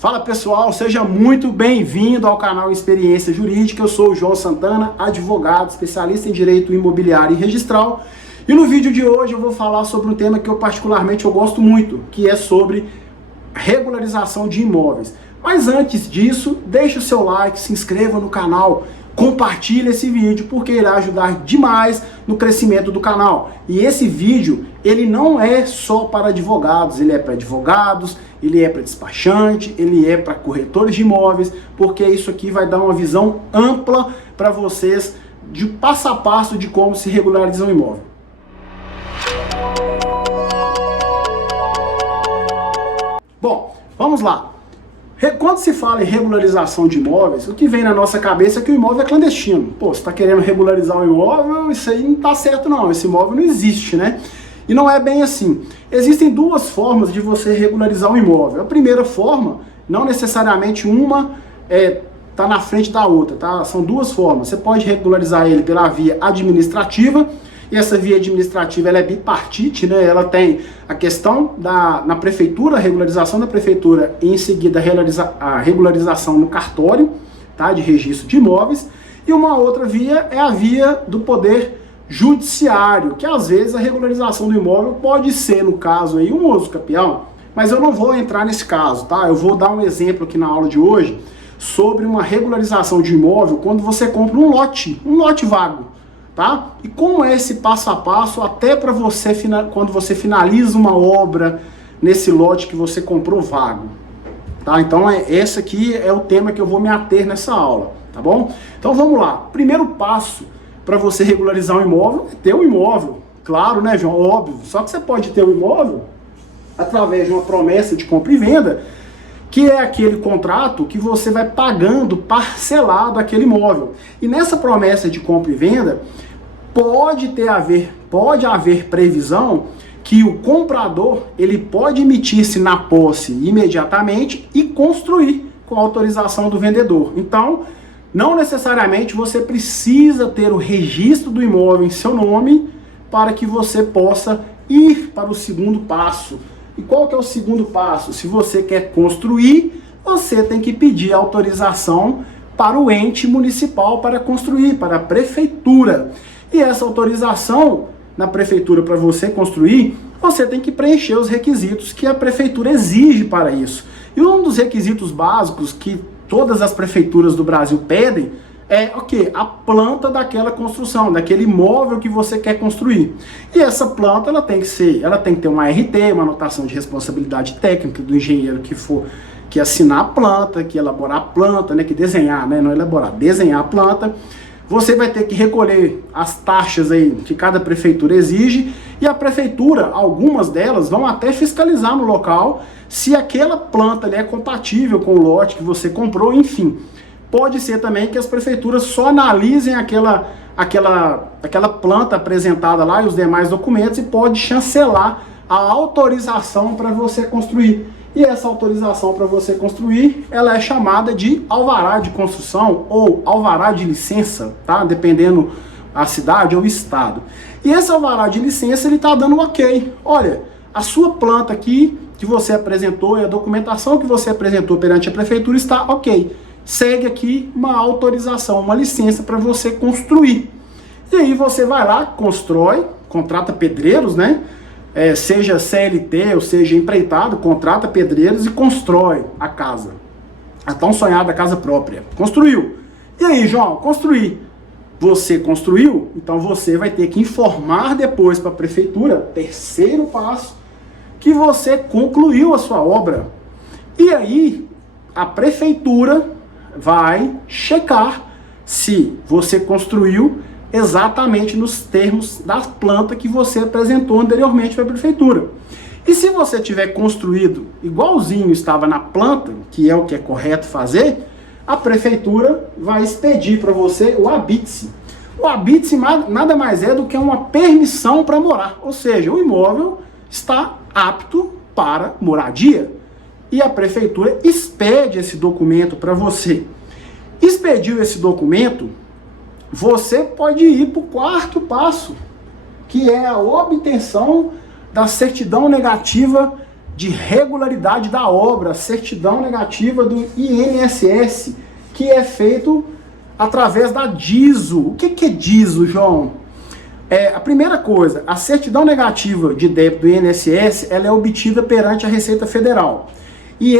Fala pessoal, seja muito bem-vindo ao canal Experiência Jurídica. Eu sou o João Santana, advogado, especialista em direito imobiliário e registral. E no vídeo de hoje eu vou falar sobre um tema que eu particularmente gosto muito, que é sobre regularização de imóveis. Mas antes disso, deixe o seu like, se inscreva no canal, compartilhe esse vídeo, porque irá ajudar demais no crescimento do canal. E esse vídeo, ele não é só para advogados, ele é para advogados, ele é para despachante, ele é para corretores de imóveis, porque isso aqui vai dar uma visão ampla para vocês de passo a passo de como se regulariza um imóvel. Bom, vamos lá. Quando se fala em regularização de imóveis, o que vem na nossa cabeça é que o imóvel é clandestino. Pô, você está querendo regularizar o imóvel, isso aí não está certo não, esse imóvel não existe, né? E não é bem assim. Existem duas formas de você regularizar um imóvel. A primeira forma, não necessariamente uma tá na frente da outra, tá? São duas formas. Você pode regularizar ele pela via administrativa, e essa via administrativa ela é bipartite, né? Ela tem a questão na prefeitura, a regularização da prefeitura, e em seguida a regularização no cartório, tá? De registro de imóveis. E uma outra via é a via do poder judiciário, que às vezes a regularização do imóvel pode ser, no caso aí, um uso capião, mas eu não vou entrar nesse caso, tá? Eu vou dar um exemplo aqui na aula de hoje sobre uma regularização de imóvel quando você compra um lote vago. Tá? E como é esse passo a passo até para você, quando você finaliza uma obra nesse lote que você comprou vago. Tá? Então esse aqui é o tema que eu vou me ater nessa aula, tá bom? Então vamos lá. Primeiro passo para você regularizar um imóvel é ter um imóvel. Claro, né, João? Óbvio. Só que você pode ter um imóvel através de uma promessa de compra e venda, que é aquele contrato que você vai pagando parcelado aquele imóvel. E nessa promessa de compra e venda, pode haver previsão que o comprador ele pode emitir-se na posse imediatamente e construir com a autorização do vendedor. Então, não necessariamente você precisa ter o registro do imóvel em seu nome para que você possa ir para o segundo passo. E qual que é o segundo passo? Se você quer construir, você tem que pedir autorização para o ente municipal para construir, para a prefeitura. E essa autorização na prefeitura para você construir, você tem que preencher os requisitos que a prefeitura exige para isso. E um dos requisitos básicos que todas as prefeituras do Brasil pedem é o quê? A planta daquela construção, daquele imóvel que você quer construir. E essa planta ela tem que ter uma ART, uma anotação de responsabilidade técnica do engenheiro que assinar a planta, que elaborar a planta, né, que desenhar, né, não elaborar, desenhar a planta. Você vai ter que recolher as taxas aí que cada prefeitura exige, e a prefeitura, algumas delas, vão até fiscalizar no local se aquela planta ali é compatível com o lote que você comprou, enfim. Pode ser também que as prefeituras só analisem aquela planta apresentada lá e os demais documentos e pode chancelar a autorização para você construir. E essa autorização para você construir, ela é chamada de alvará de construção ou alvará de licença, tá? Dependendo a cidade ou o estado. E esse alvará de licença, ele está dando um ok. Olha, a sua planta aqui que você apresentou e a documentação que você apresentou perante a prefeitura está ok. Segue aqui uma autorização, uma licença para você construir. E aí você vai lá, constrói, contrata pedreiros, né? Seja CLT ou seja empreitado, contrata pedreiros e constrói a casa. A tão sonhada casa própria. Construiu. E aí, João, construí. Você construiu, então você vai ter que informar depois para a prefeitura, terceiro passo, que você concluiu a sua obra. E aí, a prefeitura vai checar se você construiu exatamente nos termos da planta que você apresentou anteriormente para a prefeitura. E se você tiver construído igualzinho estava na planta, que é o que é correto fazer, a prefeitura vai expedir para você o habite-se. O habite-se nada mais é do que uma permissão para morar, ou seja, o imóvel está apto para moradia. E a prefeitura expede esse documento para você. Expediu esse documento, você pode ir para o quarto passo, que é a obtenção da certidão negativa de regularidade da obra, certidão negativa do INSS, que é feito através da DISO. O que é DISO, João? A primeira coisa, a certidão negativa de débito do INSS, ela é obtida perante a Receita Federal. E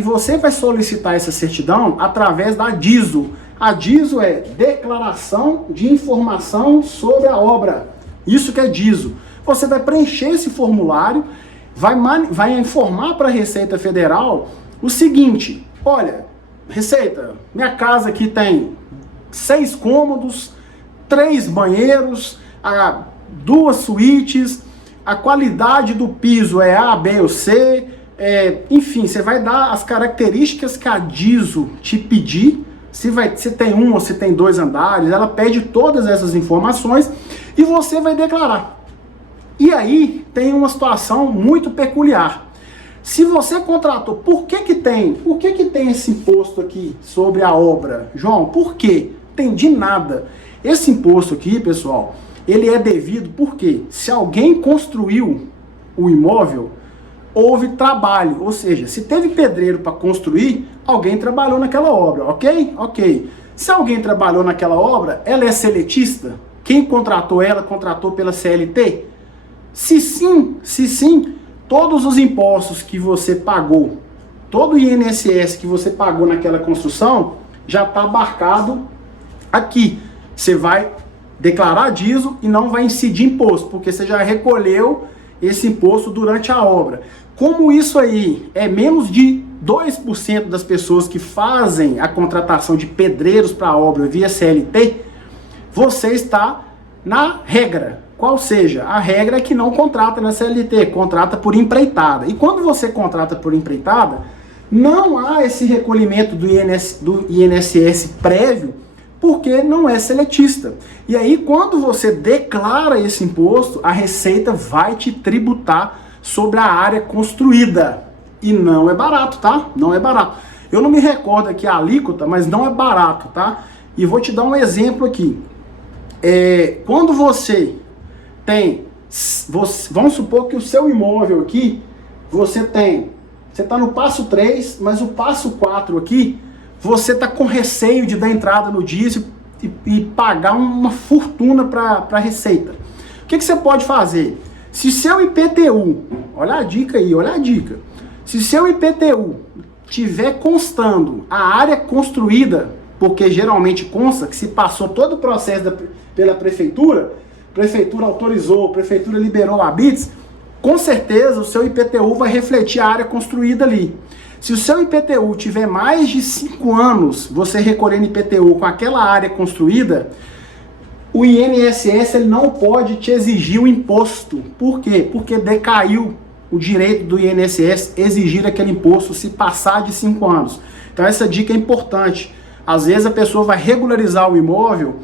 você vai solicitar essa certidão através da DISO. A DISO é Declaração de Informação sobre a Obra. Isso que é DISO. Você vai preencher esse formulário, vai informar para a Receita Federal o seguinte: olha, Receita, minha casa aqui tem 6 cômodos, 3 banheiros, 2 suítes, a qualidade do piso é A, B ou C, enfim, você vai dar as características que a DISO te pedir, se tem 1 ou se tem 2 andares, ela pede todas essas informações e você vai declarar. E aí tem uma situação muito peculiar. Se você contratou, por que tem esse imposto aqui sobre a obra, João? Por quê? Tem de nada. Esse imposto aqui, pessoal, ele é devido porque se alguém construiu o imóvel, houve trabalho, ou seja, se teve pedreiro para construir, alguém trabalhou naquela obra, ok? Ok. Se alguém trabalhou naquela obra, ela é seletista? Quem contratou ela, contratou pela CLT? Se sim, todos os impostos que você pagou, todo o INSS que você pagou naquela construção, já está abarcado aqui. Você vai declarar DISO e não vai incidir imposto, porque você já recolheu esse imposto durante a obra. Como isso aí é menos de 2% das pessoas que fazem a contratação de pedreiros para a obra via CLT, você está na regra. Qual seja? A regra é que não contrata na CLT, contrata por empreitada. E quando você contrata por empreitada, não há esse recolhimento do INSS prévio, porque não é seletista. E aí, quando você declara esse imposto, a Receita vai te tributar sobre a área construída. E não é barato, tá? Não é barato. Eu não me recordo aqui a alíquota, mas não é barato, tá? E vou te dar um exemplo aqui. Quando você vamos supor que o seu imóvel aqui, você está no passo 3, mas o passo 4 aqui, você está com receio de dar entrada no DIS e pagar uma fortuna para a Receita. O que você pode fazer? Se seu IPTU, olha a dica aí, olha a dica. Se seu IPTU tiver constando a área construída, porque geralmente consta que se passou todo o processo pela prefeitura autorizou, a prefeitura liberou a BITS, com certeza o seu IPTU vai refletir a área construída ali. Se o seu IPTU tiver mais de 5 anos, você recolhendo IPTU com aquela área construída, o INSS ele não pode te exigir o imposto. Por quê? Porque decaiu o direito do INSS exigir aquele imposto se passar de 5 anos. Então essa dica é importante. Às vezes a pessoa vai regularizar o imóvel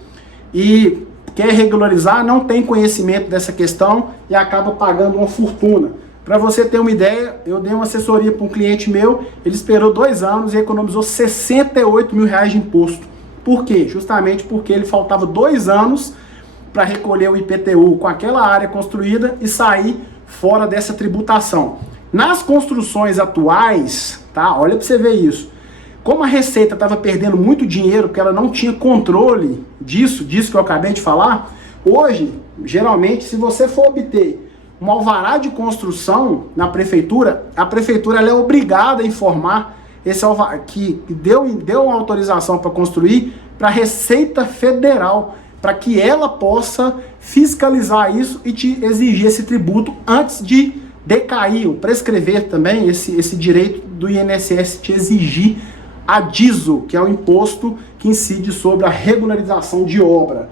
e quer regularizar, não tem conhecimento dessa questão e acaba pagando uma fortuna. Para você ter uma ideia, eu dei uma assessoria para um cliente meu, ele esperou 2 anos e economizou R$68 mil de imposto. Por quê? Justamente porque ele faltava 2 anos para recolher o IPTU com aquela área construída e sair fora dessa tributação. Nas construções atuais, tá? Olha para você ver isso. Como a Receita estava perdendo muito dinheiro, porque ela não tinha controle disso que eu acabei de falar, hoje, geralmente, se você for obter um alvará de construção na prefeitura, a prefeitura ela é obrigada a informar esse alvará que deu uma autorização para construir para a Receita Federal, para que ela possa fiscalizar isso e te exigir esse tributo antes de decair, ou prescrever também esse direito do INSS te exigir a DISO, que é o imposto que incide sobre a regularização de obra.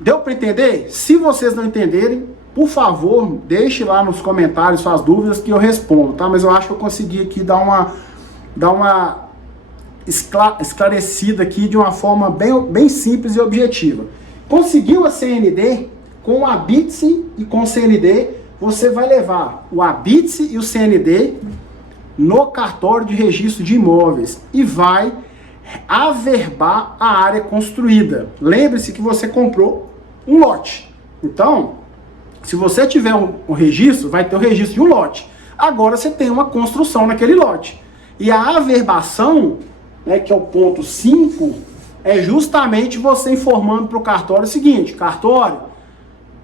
Deu para entender? Se vocês não entenderem, por favor, deixe lá nos comentários suas dúvidas que eu respondo, tá? Mas eu acho que eu consegui aqui dar uma esclarecida aqui de uma forma bem simples e objetiva. Conseguiu a CND, com o ABITS e com o CND, você vai levar o ABITS e o CND no cartório de registro de imóveis e vai averbar a área construída. Lembre-se que você comprou um lote. Então, se você tiver um registro, vai ter o registro de um lote. agora você tem uma construção naquele lote. E a averbação, né, que é o ponto 5, é justamente você informando para o cartório o seguinte: cartório,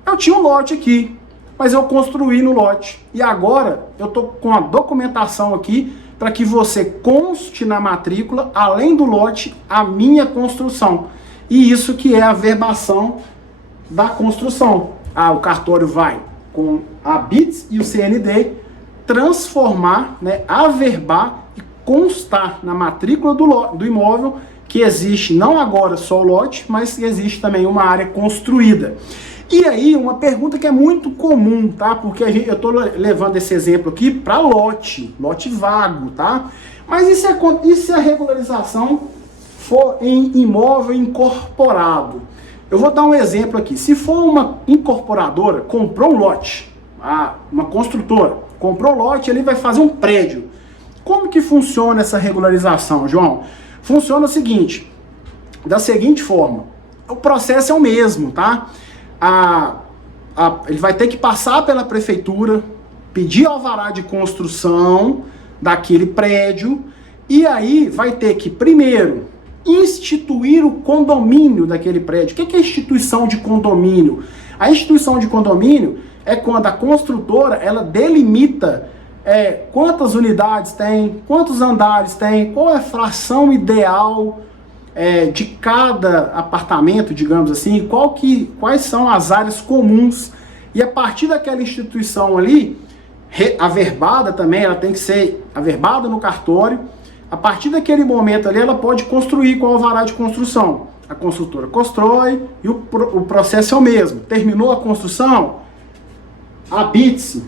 eu tinha um lote aqui, mas eu construí no lote. E agora eu estou com a documentação aqui para que você conste na matrícula, além do lote, a minha construção. E isso que é a averbação da construção. O cartório vai, com a BITS e o CND, transformar, né, averbar e constar na matrícula do imóvel que existe não agora só o lote, mas que existe também uma área construída. E aí, uma pergunta que é muito comum, tá? Porque eu estou levando esse exemplo aqui para lote vago, tá? Mas e se a regularização for em imóvel incorporado? Eu vou dar um exemplo aqui. Se for uma incorporadora, comprou um lote, uma construtora, comprou um lote, ele vai fazer um prédio. Como que funciona essa regularização, João? Funciona o seguinte, da seguinte forma: o processo é o mesmo, tá? Ele vai ter que passar pela prefeitura, pedir alvará de construção daquele prédio, e aí vai ter que, primeiro, instituir o condomínio daquele prédio. O que é instituição de condomínio? A instituição de condomínio é quando a construtora ela delimita quantas unidades tem, quantos andares tem, qual é a fração ideal de cada apartamento, digamos assim, quais são as áreas comuns. E a partir daquela instituição ali, averbada também, ela tem que ser averbada no cartório. A partir daquele momento ali, ela pode construir com o alvará de construção. A construtora constrói e o processo é o mesmo. Terminou a construção, a BITS,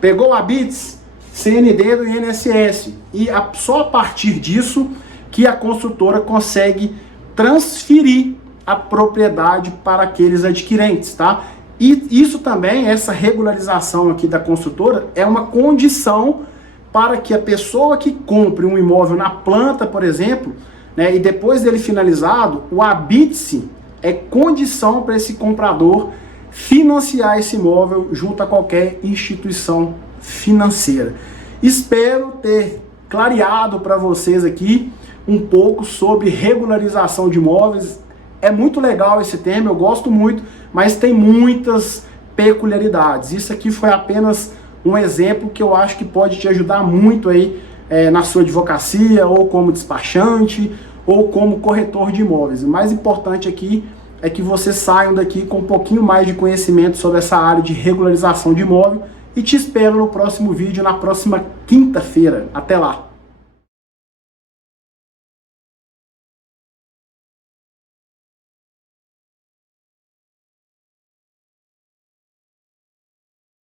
pegou a BITS, CND do INSS. E só a partir disso que a construtora consegue transferir a propriedade para aqueles adquirentes, tá? E isso também, essa regularização aqui da construtora, é uma condição para que a pessoa que compre um imóvel na planta, por exemplo, né, e depois dele finalizado, o habite-se é condição para esse comprador financiar esse imóvel junto a qualquer instituição financeira. Espero ter clareado para vocês aqui um pouco sobre regularização de imóveis. É muito legal esse tema, eu gosto muito, mas tem muitas peculiaridades. Isso aqui foi apenas um exemplo que eu acho que pode te ajudar muito aí na sua advocacia, ou como despachante, ou como corretor de imóveis. O mais importante aqui é que vocês saiam daqui com um pouquinho mais de conhecimento sobre essa área de regularização de imóvel, e te espero no próximo vídeo, na próxima quinta-feira. Até lá!